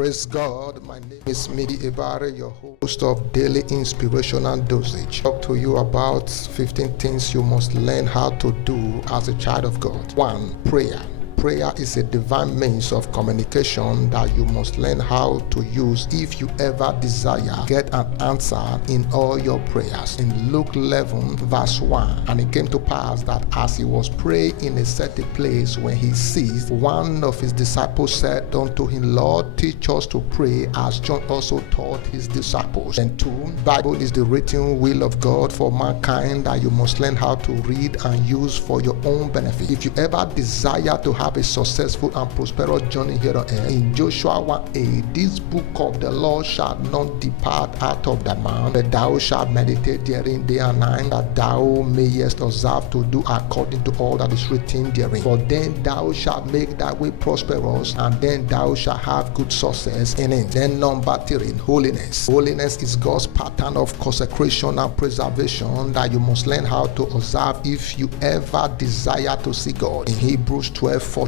Praise God. My name is Midi Ebare, your host of Daily Inspirational Dosage. Talk to you about 15 things you must learn how to do as a child of God. 1. Prayer. Prayer is a divine means of communication that you must learn how to use if you ever desire get an answer in all your prayers. In Luke 11 verse 1, and it came to pass that as he was praying in a certain place, when he ceased, one of his disciples said unto him, Lord, teach us to pray as John also taught his disciples. And 2, Bible is the written will of God for mankind that you must learn how to read and use for your own benefit. If you ever desire to have a successful and prosperous journey here on earth, in Joshua 1:8, this book of the law shall not depart out of thy mouth, but thou shalt meditate therein day and night, that thou mayest observe to do according to all that is written therein. For then thou shalt make thy way prosperous, and then thou shalt have good success in it. Then number 3, holiness. Holiness is God's pattern of consecration and preservation that you must learn how to observe if you ever desire to see God. In Hebrews 12:14,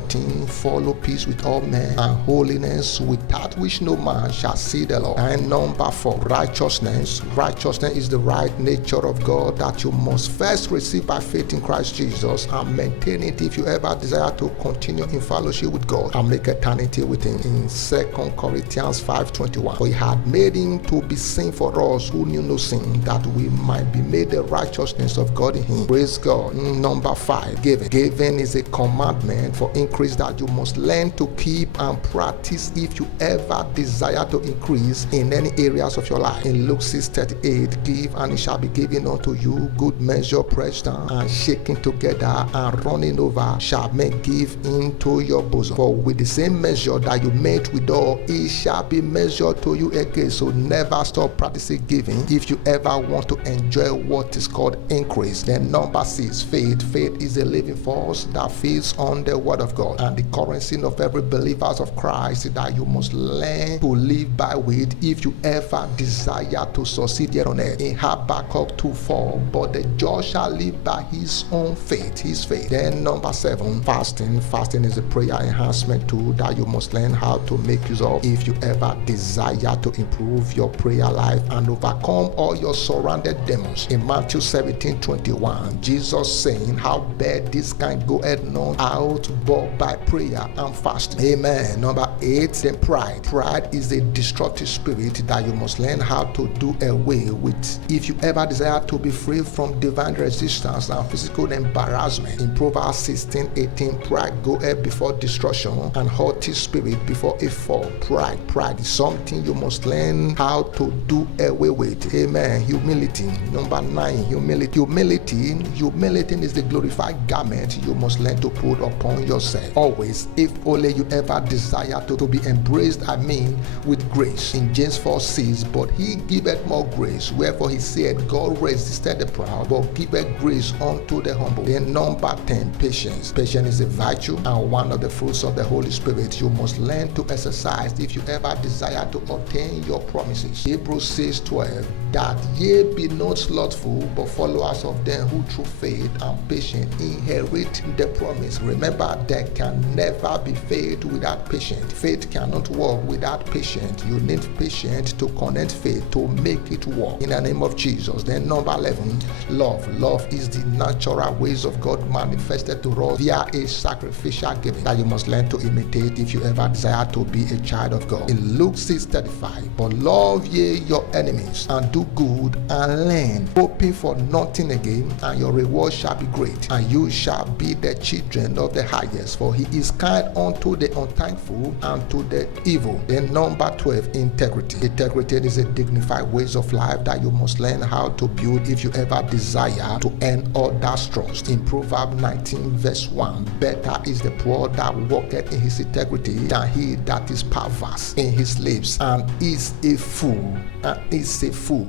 follow peace with all men and holiness, without which no man shall see the Lord. And number 4, righteousness. Righteousness is the right nature of God that you must first receive by faith in Christ Jesus and maintain it if you ever desire to continue in fellowship with God and make eternity with him. In 2 Corinthians 5:21, for he had made him to be sin for us who knew no sin, that we might be made the righteousness of God in him. Praise God. Number 5, giving. Giving is a commandment for increase that you must learn to keep and practice if you ever desire to increase in any areas of your life. In Luke 6:38, give and it shall be given unto you, good measure pressed down and shaken together and running over shall men give into your bosom. For with the same measure that you made withal, it shall be measured to you again. So never stop practicing giving if you ever want to enjoy what is called increase. Then number 6, faith. Faith is a living force that feeds on the word of God, and the currency of every believer of Christ that you must learn to live by with if you ever desire to succeed here on earth. In Habakkuk 2:4, but the just shall live by his own faith, his faith. Then number 7, fasting. Fasting is a prayer enhancement tool that you must learn how to make use of if you ever desire to improve your prayer life and overcome all your surrounded demons. In Matthew 17:21, Jesus saying, how bad this kind goeth not out but by prayer and fasting. Amen. Number 8, then pride. Pride is a destructive spirit that you must learn how to do away with if you ever desire to be free from divine resistance and physical embarrassment. In Proverbs 16:18, pride goeth before destruction and haughty spirit before a fall. Pride is something you must learn how to do away with. Amen. Humility. Number 9, humility. Humility is the glorified garment you must learn to put upon yourself always, if only you ever desire to be embraced, with grace. In James 4:6, but he giveth more grace, wherefore he said, God resisted the proud, but giveth grace unto the humble. Then number 10, patience. Patience is a virtue and one of the fruits of the Holy Spirit you must learn to exercise if you ever desire to obtain your promises. Hebrews 6:12, that ye be not slothful, but followers of them who through faith and patience inherit the promise. Remember, there can never be faith without patience. Faith cannot work without patience. You need patience to connect faith to make it work in the name of Jesus. Then number 11, love. Love is the natural ways of God manifested to us via a sacrificial giving that you must learn to imitate if you ever desire to be a child of God. In Luke 6:35, but love ye your enemies and do good and learn, hoping for nothing again, and your reward shall be great, and you shall be the children of the highest, for he is kind unto the unthankful and to the evil. Then number 12, integrity. Integrity is a dignified ways of life that you must learn how to build if you ever desire to earn others' trust. In Proverbs 19:1, better is the poor that walketh in his integrity than he that is perverse in his lips and is a fool.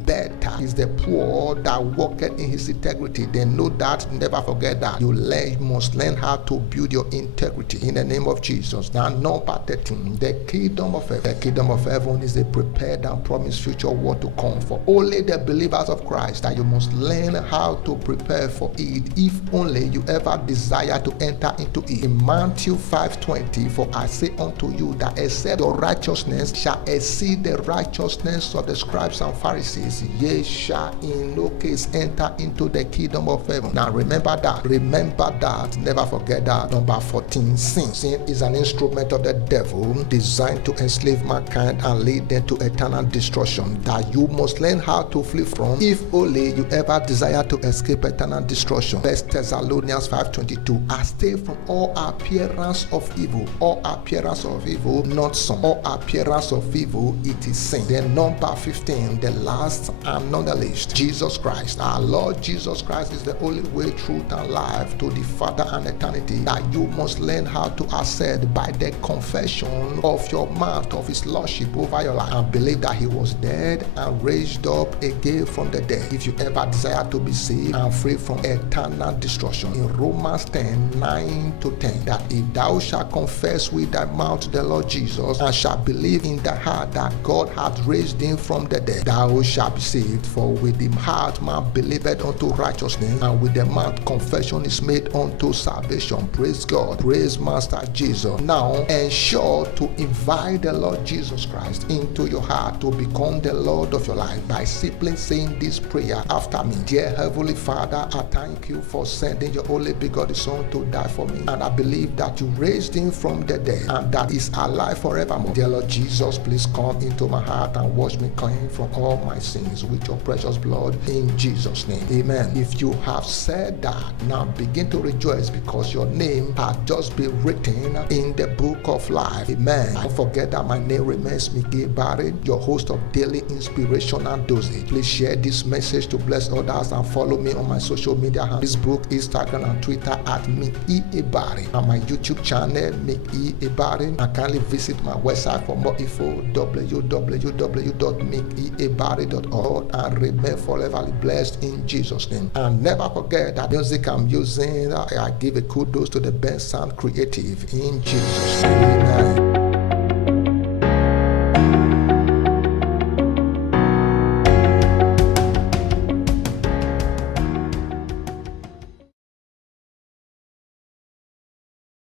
better is the poor that walketh in his integrity. Then know that, never forget that. You must learn how to build your integrity in the name of Jesus. Now, number 13, the kingdom of heaven. The kingdom of heaven is a prepared and promised future world to come for only the believers of Christ, that you must learn how to prepare for it if only you ever desire to enter into it. In Matthew 5:20, for I say unto you that except your righteousness shall exceed the righteousness of the scribes and Pharisees, ye shall in no case enter into the kingdom of heaven. Now remember that. Remember that. Never forget that. Number 14, sin. Sin is an instrument of the devil designed to enslave mankind and lead them to eternal destruction, that you must learn how to flee from if only you ever desire to escape eternal destruction. 1 Thessalonians 5:22, abstain from all appearance of evil. All appearance of evil, not some. All appearance of evil, it is sin. Then number 15, the last and not the least, Jesus Christ. Our Lord Jesus Christ is the only way, truth, and life to the Father and eternity, that you must learn how to accept by the confession of your mouth of his lordship over your life, and believe that he was dead and raised up again from the dead, if you ever desire to be saved and free from eternal destruction. In Romans 10:9-10, that if thou shalt confess with thy mouth the Lord Jesus, and shalt believe in thy heart that God hath raised him from the dead, thou shalt be saved. For with the heart man believeth unto righteousness, and with the mouth confession is made unto salvation. Praise God. Praise Master Jesus. Now ensure to invite the Lord Jesus Christ into your heart to become the Lord of your life by simply saying this prayer after me. Dear Heavenly Father, I thank you for sending your only begotten Son to die for me, and I believe that you raised him from the dead and that is alive forevermore. Dear Lord Jesus, please come into my heart and wash me clean from all my sins with your precious blood, in Jesus' name. Amen. If you have said that, now begin to rejoice, because your name has just been written in the book of life. Amen. Don't forget that my name remains Mickey Barry, your host of Daily Inspirational Dosage. Please share this message to bless others and follow me on my social media handles, Facebook, Instagram, and Twitter at Mickey Ebari, and my YouTube channel Mickey Ebari. And kindly visit my website for more info, www.mickeyebari.org, and remain forever blessed in Jesus' name. And never forget that music I'm using, I give a kudos to the best sound creative in Jesus' name. Amen.